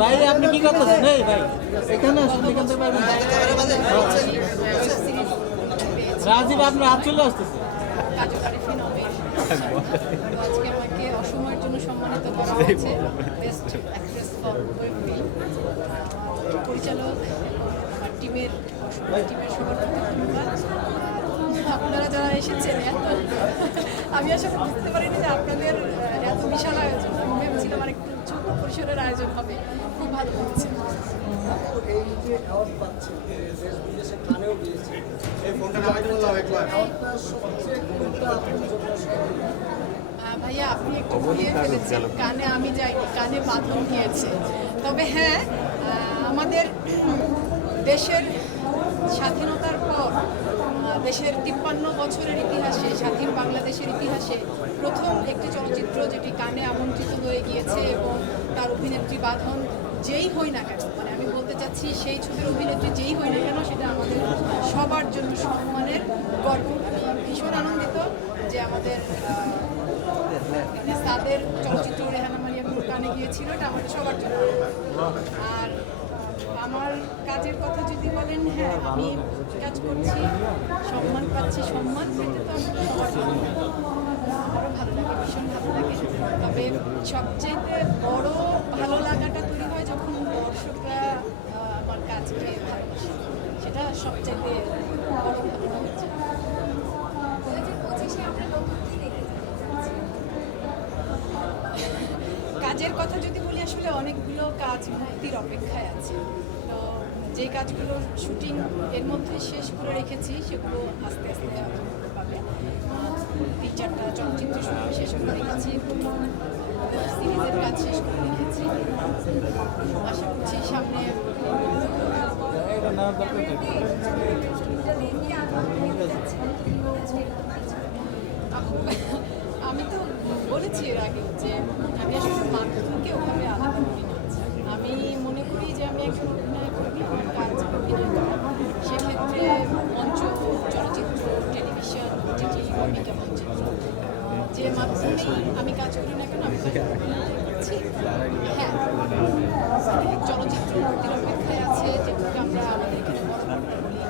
ভাই আপনি কি করতেছেন? এই ভাই এখানে আসুন, এখান থেকে পারবেন। রাজীব আপনার হাত চলে আসতেছে। আজকে আমাকে অসময়ের জন্য সম্মানিত করা হয়েছে best actress for web film. পরিচালক আমার টিমের সবার প্রতি ধন্যবাদ। আপনারা যারা এসেছেন আমি আসলে বুঝতে পারিনি যে আপনাদের এত বিশাল আয়োজন। আমি ভেবেছিলাম আর একটু ছোট পরিসরের আয়োজন হবে। খুব ভালো লাগছে। ভাইয়া আপনি একটু ভুলিয়ে ফেলেছেন, কানে আমি যাইনি, কানে বাঁধন গিয়েছে। তবে হ্যাঁ, আমাদের দেশের স্বাধীনতার পর দেশের 53 বছরের ইতিহাসে, স্বাধীন বাংলাদেশের ইতিহাসে প্রথম একটি চলচ্চিত্র যেটি কানে আমন্ত্রিত হয়ে গিয়েছে এবং তার অভিনেত্রী বাঁধন যেই হই না কেন, মানে আমি বলতে চাচ্ছি সেই ছবির অভিনেত্রী যেই হই না কেন, সেটা আমাদের সবার জন্য সম্মানের গর্ব। আমি ভীষণ আনন্দিত যে আমাদের তাদের চলচ্চিত্র রেহানা মারিয়াম কানে গিয়েছিল, এটা আমাদের সবার জন্য। আর আমার কাজের কথা যদি বলেন, হ্যাঁ আমি কাজ করছি, সম্মান পাচ্ছি, সম্মান পেতে তো সবার জন্য আমারও ভালো লাগে, ভীষণ ভালো লাগে। তবে সবচেয়ে বড় ভালো লাগাটা তৈরি হয় যখন দর্শকরা আমার কাজকে ভালোবাসে, সেটা সবচেয়ে বড় ভালো হয়েছে। কাজের কথা যদি বলি, আসলে অনেকগুলো কাজ মুক্তির অপেক্ষায় আছে। তো যে কাজগুলো শুটিং এর মধ্যে শেষ করে রেখেছি সেগুলো আস্তে আস্তে পাবে। 3-4টা চলচ্চিত্র শেষ করে রেখেছি, সিরিজের কাজ শেষ করে রেখেছি। আশা করছি সামনে আমি তো বলেছি এর আগে যে আমি আসলে মাধ্যমকে ওভাবে আলাদা করি না। আমি মনে করি যে আমি একজন অভিনয় করি, আমার কাজ অভিনয় করা। সেক্ষেত্রে মঞ্চ, চলচ্চিত্র, টেলিভিশন, ওটিটি, ভূমিকা মানচিত্র, যে মাধ্যমেই আমি কাজ করি না কেন, আমি করছি। হ্যাঁ, চলচ্চিত্র মুক্তির অপেক্ষায় আছে, যেগুলোকে আমরা আমাদের এখানে বড় পর্দায় বলি।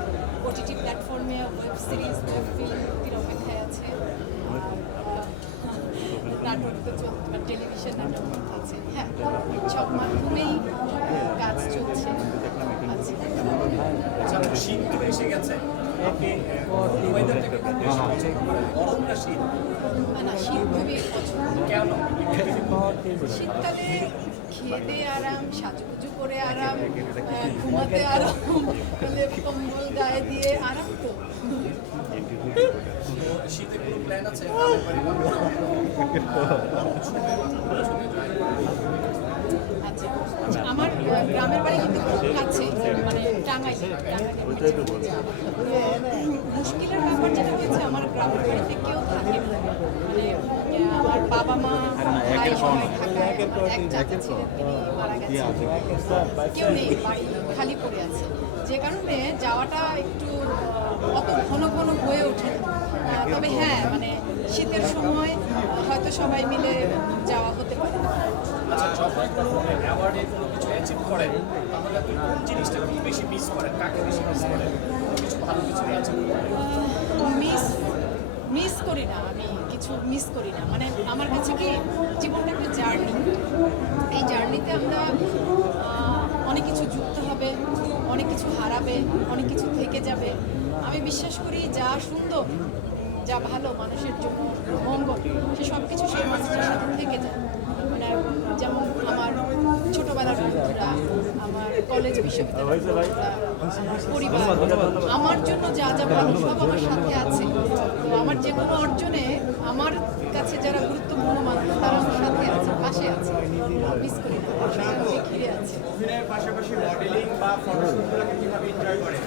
ওটিটি প্ল্যাটফর্মে ওয়েব সিরিজ, ওয়েব ফিল্ম মুক্তির অপেক্ষায় আছে। নাটক তো চলছে, টেলিভিশন নাটক আছে। হ্যাঁ, সব মাধ্যমেই কাজ চলছে। শীত তো এসে গেছে, না শীত খুবই পছন্দ। কেন? শীতকালে খেতে আরাম, সাজুগুজু করে আরাম, ঘুমাতে আরাম, কম্বল গায়ে দিয়ে আরাম। তো শীতে কোনো প্ল্যান আছে? আচ্ছা, আমার গ্রামের বাড়ি কিন্তু খুব কাছে, মানে টাঙ্গাইলে। মুশকিলের ব্যাপার যেটা হয়েছে, আমার গ্রামের বাড়িতে কেউ থাকে না। মানে আমার বাবা মা, ভাই সবাই ঢাকায়, এক চাচা ছিলেন, তিনি মারা গেছেন, কেউ নেই, বাড়ি খালি পড়ে আছে। যে কারণে যাওয়াটা একটু অত ঘন ঘন হয়ে ওঠে না। তবে হ্যাঁ, মানে শীতের সময় হয়তো সবাই মিলে যাওয়া হতে পারে। আচ্ছা, যখন কোনো অ্যাওয়ার্ডে কোনো কিছু অ্যাচিভ করেন, তাহলে আপনি কোন জিনিসটা খুব বেশি মিস করেন? কাকে বেশি মিস করেন? কিছু ভালো কিছু অ্যাচিভ মিস করি না, আমি কিছু মিস করি না। মানে আমার কাছে কি জীবনটা একটা জার্নি। এই জার্নিতে আমরা অনেক কিছু যুক্ত হবে, অনেক কিছু হারাবে, অনেক কিছু থেকে যাবে। আমি বিশ্বাস করি যা সুন্দর, যা ভালো মানুষের জন্য মঙ্গল, সে সব কিছু সেই মানুষের সাথে থেকে যায়। মানে যেমন আমার ছোটবেলার বন্ধুরা, আমার কলেজ বিশ্ববিদ্যালয়ের বন্ধুরা, পরিবার, আমার জন্য যা যা ভালো সব আমার সাথে আছে। তো আমার যে কোনো অর্জনে আমার কাছে যারা গুরুত্বপূর্ণ মানুষ, তারা আমার সাথে আছে, পাশে আছে, মিস করি না, সবাই আমাকে ঘিরে আছে। অভিনয়ের পাশাপাশি মডেলিং বা ফটোশুটগুলোকে কিভাবে এনজয় করেন?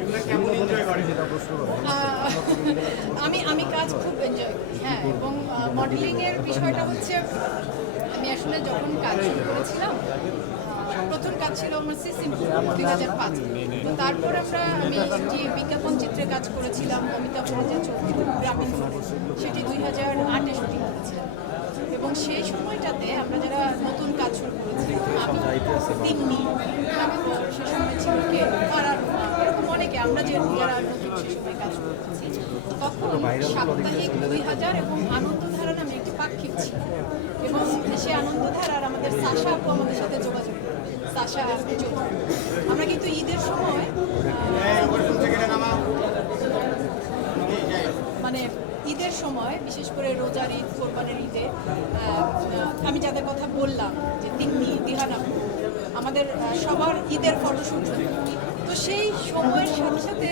এগুলো কেমন এনজয় করেন? আমি কাজ খুব এনজয় করি, হ্যাঁ। এবং মডেলিংয়ের বিষয়টা হচ্ছে, আমি আসলে যখন কাজ শুরু করেছিলাম, প্রথম কাজ ছিল আমার সিসিম 2005। তো তারপর আমি একটি বিজ্ঞাপন চিত্রে কাজ করেছিলাম, অমিতাভ বচ্চনের চলচ্চিত্র গ্রামীণ ফোন, সেটি 2008-এ শুটিং করেছিলাম। এবং সেই সময়টাতে আমরা যারা নতুন কাজ শুরু করেছি, আমি তিন্নি, আমি সে সময় ছিল কে ফারান, এরকম অনেকে আমরা যে যারা নতুন সে সময় কাজ শুরু করেছি, তখন সাপ্তাহিক 2000 এবং আনন্দধারা নামে একটি পাক্ষিক ছিল, এবং সে আনন্দধারার আমাদের সাশা আপু আমাদের সাথে যোগাযোগ করে, সাশা চৌধুরী। আমরা কিন্তু ঈদের সময় মানে ঈদের সময়, বিশেষ করে রোজার ঈদ, কোরবানের ঈদে আমি যাদের কথা বললাম যে তিন্নি, দিহান আপু, আমাদের সবার ঈদের ফটোশ্যুট হতো। তো সেই সময়ের সাথে সাথে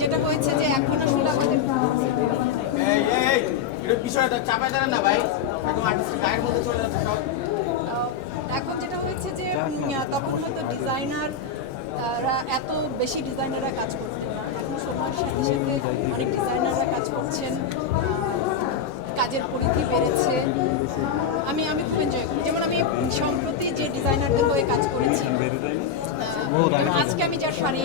যেটা হয়েছে যে এখন আসলে আমাদের বিষয়টা চাপায় দাঁড়ান না ভাই, একদম আর্টিস্ট গায়ের মধ্যে চলে যাচ্ছে সব। এখন যেটা হয়েছে যে তখন হয়তো ডিজাইনার এত বেশি ডিজাইনাররা কাজ করতেন না, এখন সময়ের সাথে সাথে অনেক ডিজাইনাররা কাজ করছেন, কাজের পরিধি বেড়েছে। আমি খুব এনজয় করি। যেমন আমি সম্প্রতি যে ডিজাইনারদের হয়ে কাজ করেছি, আজকে আমি যার শাড়ি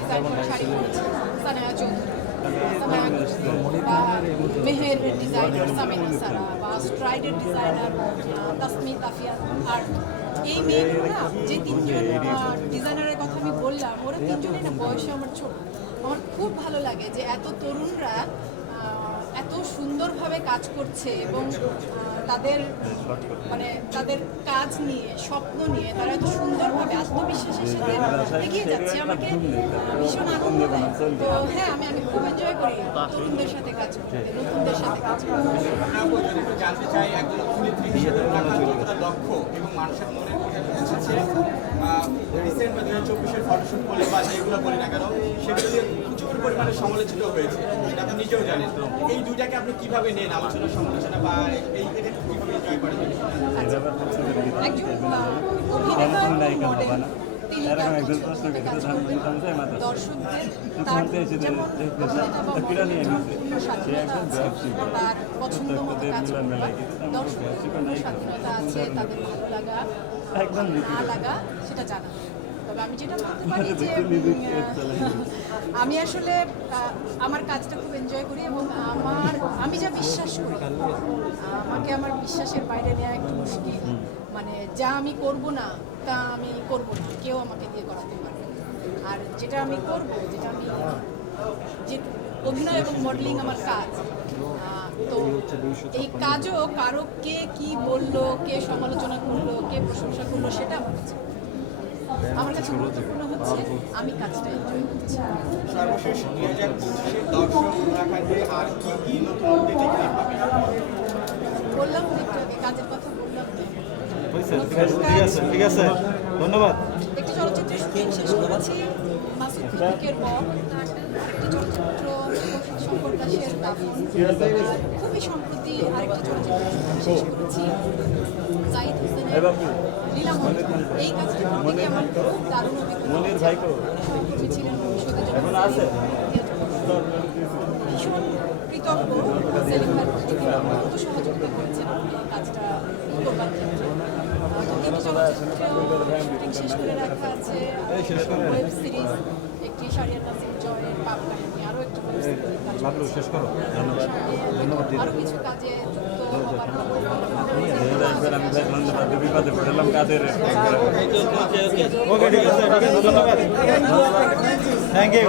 ডিজাইন করা শাড়ি পরেছি, সানায়া চৌধুরী, বা মেহের ডিজাইনার সামিনা সারা, বা স্ট্রাইডের ডিজাইনার তাসমিত আফিয়া। আর এই মেয়েগুলো যে তিনজন ডিজাইনারের কথা আমি বললাম, ওরা তিনজনই না বয়সে আমার ছোট। আমার খুব ভালো লাগে যে এত তরুণরা এত সুন্দরভাবে কাজ করছে, এবং তাদের মানে তাদের কাজ নিয়ে, স্বপ্ন নিয়ে তারা এত সুন্দরভাবে আত্মবিশ্বাসের সাথে এগিয়ে যাচ্ছে, আমাকে ভীষণ আনন্দ দেয়। তো হ্যাঁ, আমি খুব এনজয় করি তরুণদের সাথে কাজ করতে, নতুনদের সাথে কাজ করতে। আমরা যদি একটু জানতে চাই, একজন অভিনেত্রী হিসেবে আপনার কতটা দক্ষ এবং মানুষের মনের এসেছে রিসেন্ট বা 2024-এর ফটোশ্যুট বলে বা যেগুলো বলি না কেন, সেগুলো দিয়ে প্রচুর পরিমাণে সমালোচিত হয়েছে, এটা আপনি নিজেও জানেন। এই দুইটাকে আপনি কিভাবে নেন, আলোচনা সমালোচনা, বা এই এটা কিভাবে এনজয় করেন? একজন অভিনেতা মডেল, তিনি তার পছন্দ মতো কাজ করবেন। দর্শকদের তার যেমন অভিনেতা বা মডেলের পূর্ণ স্বাধীনতা আছে, তার পছন্দ মতো কাজ করবার দর্শকদের পূর্ণ স্বাধীনতা আছে, তাদের ভালো লাগা না লাগা সেটা জানা। তবে আমি যেটা বলতে পারি যে আমি আসলে আমার কাজটা খুব এনজয় করি, এবং আমি যা বিশ্বাস করি, আমাকে আমার বিশ্বাসের বাইরে নেওয়া একটু মুশকিল। মানে যা আমি করব না তা আমি করব না, কেউ আমাকে দিয়ে করাতে পারবে না। আর যেটা আমি করব, যেটা আমি যে অভিনয় এবং মডেলিং আমার কাজ, তো এই কাজও কারো কে কি বললো, কে সমালোচনা করলো, কে প্রশংসা করলো, সেটা আমার কাছে গুরুত্বপূর্ণ হচ্ছে আমি কাজটা এনজয় করছি। সর্বশেষ 2025-এর দর্শক রাখাতে আর কি নতুন দেখতে পাবেন? বললাম একটু আগে কাজের কথা বললাম তো। ঠিক আছে, ধন্যবাদ। একটি চলচ্চিত্র শুটিং শেষ করেছি, মাসুদ ফিফিকের বক, একটি চলচ্চিত্র শঙ্কর দাসের দাফন, খুবই সম্প্রতি আরেকটি চলচ্চিত্র শুটিং শেষ করেছি, জাহিদ হোসেনের লীলামণি। এই কাজটি করতে গিয়ে আমার খুব দারুণ অভিজ্ঞতা। সহকর্মী ছিলেন ভবিষ্যতে ভীষণ কৃতজ্ঞ সেলিম ভাইয়ের প্রতি, অত্যন্ত সহযোগিতা করেছেন এই কাজটা করবার ক্ষেত্রে। তিনটি চলচ্চিত্রেও শুটিং শেষ করে রাখা আছে, ওয়েব সিরিজ একটি শাহরিয়ার নাসির জয়ের পাপ কাহিনী, আরও একটি ওয়েব সিরিজ আরও কিছু কাজে যুক্ত হবার আমি ধন্যবাদ বিপদে পড়লাম কাদের ওকে, ঠিক আছে, ধন্যবাদ। Thank you.